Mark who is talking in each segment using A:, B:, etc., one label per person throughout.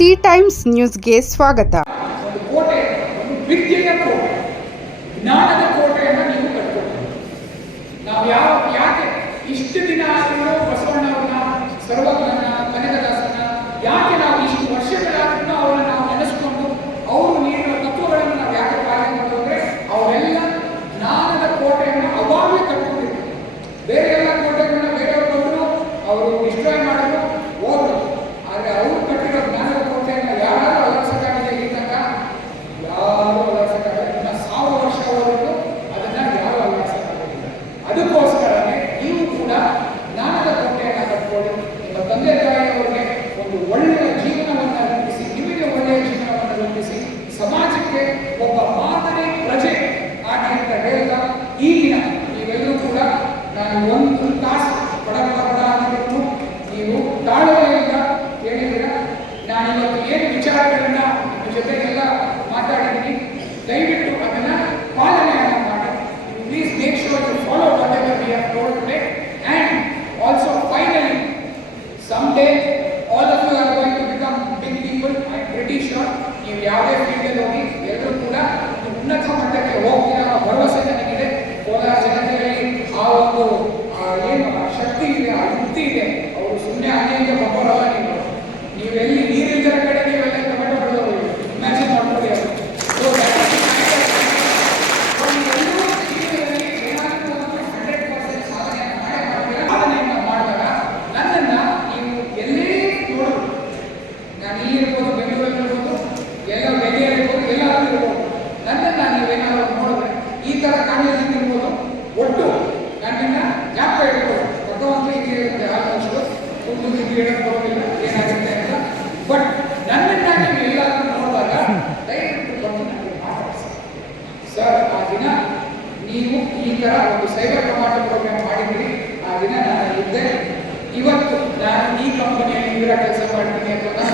A: C times ನ್ಯೂಸ್ಗೆ ಸ್ವಾಗತ.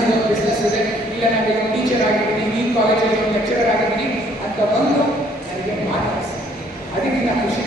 B: ಒಂದು ಬಿಸ್ನೆಸ್ ಇದೆ ಇಲ್ಲ, ನಾನು ಈಗ ಟೀಚರ್ ಆಗಿದ್ದೀನಿ, ಈ ಕಾಲೇಜಲ್ಲಿ ಒಂದು ಲೆಕ್ಚರರ್ ಆಗಿದ್ದೀನಿ ಅಂತ ಬಂದು ನನಗೆ ಮಾತಾಡಿಸಿ ಅದಕ್ಕೆ ನಾನು ಖುಷಿ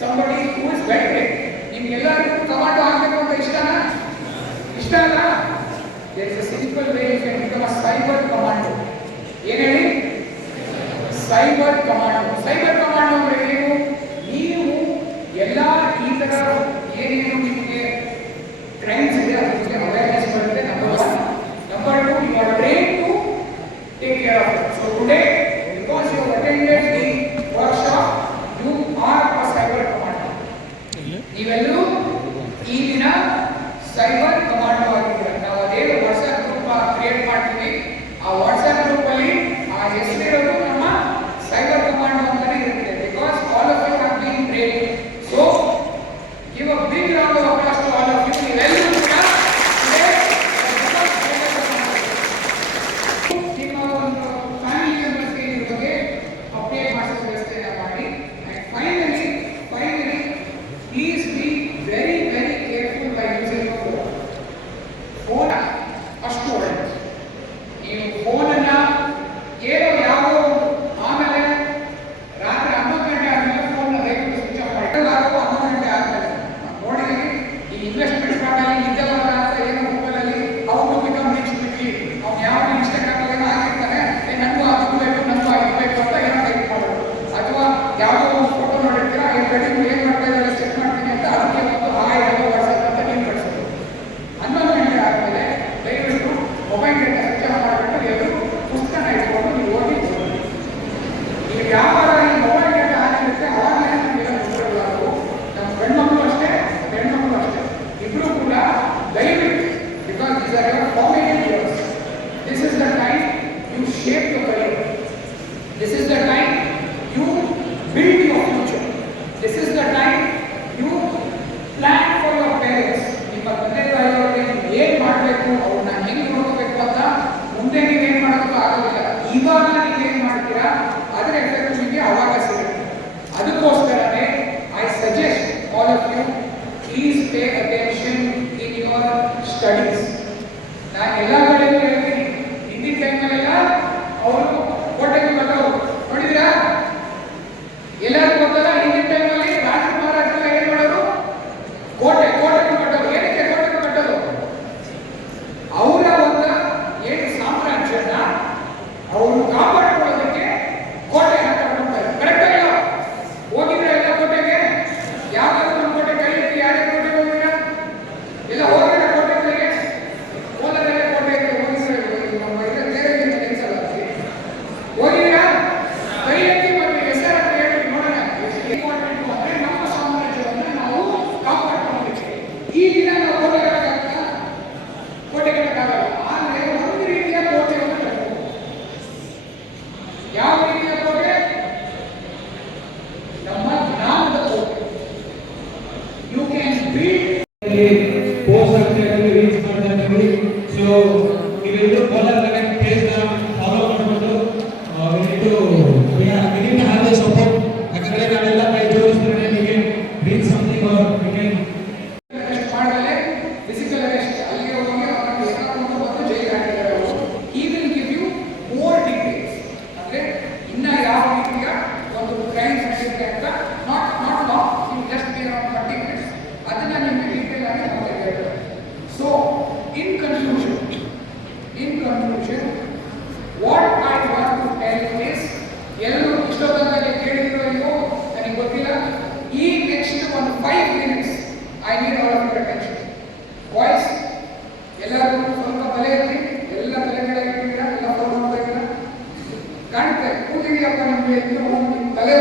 B: ಸಂಬಡಿ ಹೂ ಇಸ್ ಬೆಟ್ರಿ ನಿಮ್ಗೆಲ್ಲರಿಗೂ ಟೊಮಾಟೊ ಹಾಕಬೇಕು ಅಂತ ಇಷ್ಟನಾ? ಇಷ್ಟ ಅಲ್ಲ there is a simple way cyber commando ಏನೇಳಿ ಹೇಳಿ? ಸೈಬರ್ ಕಮಾಂಡೋ ಸೈಬರ್ ಕಮಾಂಡೋ ಅಂದ್ರೆ In conclusion, in conclusion, what I want to tell is, ಎಲ್ಲರೂ ಇಷ್ಟೊತ್ತಂತಾಗೆ ಕೇಳಿದ್ರು ನೀವು ನನಗೆ ಗೊತ್ತಿಲ್ಲ. ಈ ನೆಕ್ಸ್ಟ್ ಒಂದು five minutes I need all of attention voice ಎಲ್ಲರೂ ಸ್ವಲ್ಪ ತಲೆ ಇರಲಿ ಎಲ್ಲ ತಲೆ ಮೇಲೆ ಇಟ್ಟಿದ್ದೀರಾ? ಎಲ್ಲ ಫೋನ್ ಮಾಡ್ತಾ ಇದ್ದೀರಾ? ಕಾಣ್ತೇವೆ ಕೂತಿದೆಯಪ್ಪ ನಿಮಗೆ ತಲೆ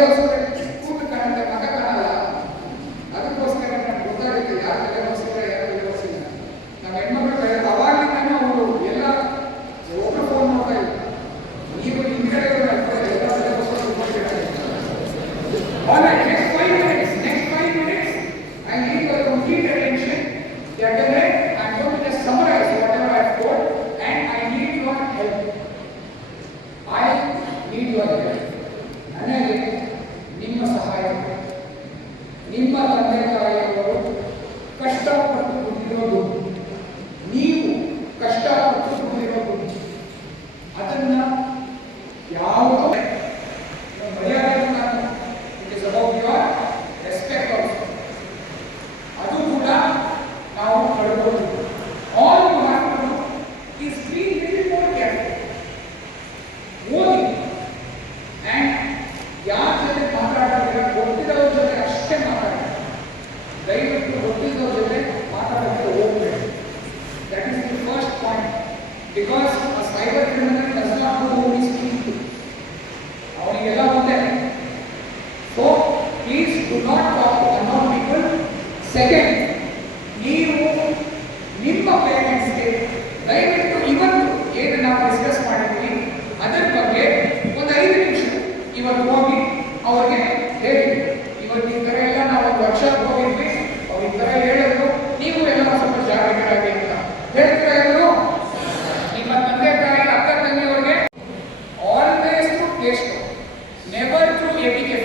B: ಎ ಟಿ ಕೆ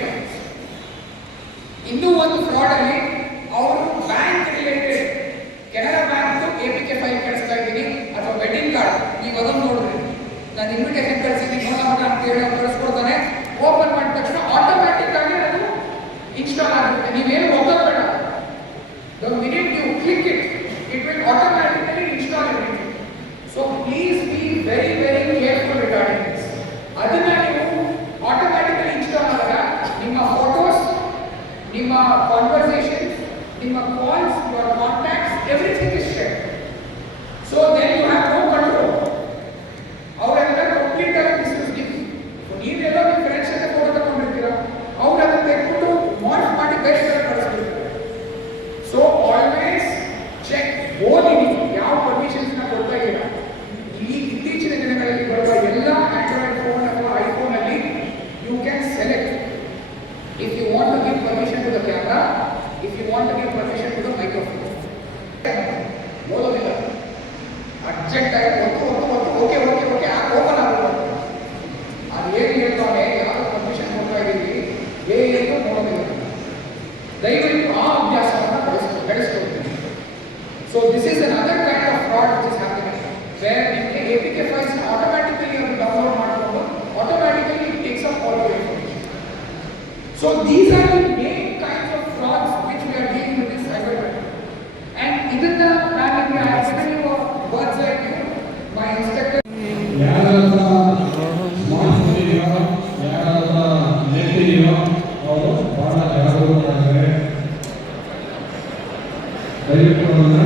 B: ಇನ್ನೂ ಒಂದು ಫ್ರಾಡ್ ಅಲ್ಲಿ ಅವರು bank related Canara bank A P K file ಕಳಿಸ್ತಾ ಇದ್ದೀನಿ, ಅಥವಾ ವೆಡ್ಡಿಂಗ್ ಕಾರ್ಡ್ ನೀವು ಅದನ್ನು ನೋಡಿದ್ರಿ. ನಾನು ಇನ್ವಿಟೇಷನ್ ಕಳಿಸಿದ್ದೀನಿ ನೋಡ ಅಂತ ಹೇಳಿ ಕಳಿಸ್ಕೊಡ್ತಾನೆ. ಓಪನ್ ಮಾಡಿದ ತಕ್ಷಣ ಆಟೋಮ್ಯಾಟಿಕ್ ಆಗಿ ಅದು ಇನ್ಸ್ಟಾಲ್ ಆಗುತ್ತೆ. ನೀವೇನು ಓಪನ್ ಬೇಡ. ದ ಮಿನಿಟ್ ನೀವು click it want to be a proficient with a microphone. ಓದೋದಿಲ್ಲ ಅರ್ಜೆಂಟ್ ಆಗಿ ಒತ್ತು ಒತ್ತು ಒತ್ತು ಓಕೆ ಓಕೆ ಓಕೆ ಆ ಓಪನ್ ಆಗೋದು ಅದು ಏನು ಹೇಳ್ತಾವೆ ಯಾರು ಪರ್ಮಿಷನ್ ಕೊಡ್ತಾ ಇದ್ದೀವಿ ಏನು ನೋಡೋದಿಲ್ಲ ದಯವಿಟ್ಟು ಆ ಅಭ್ಯಾಸವನ್ನು ಬೆಳೆಸ್ ಬೆಳೆಸ್ಕೊಳ್ತೀನಿ so this is another kind of fraud this happening where ನಿಮಗೆ
C: A P K files automatically ಅವ್ರು ಡೌನ್ಲೋಡ್ ಮಾಡಿಕೊಂಡು automatically takes up all so these இருக்கணும்னா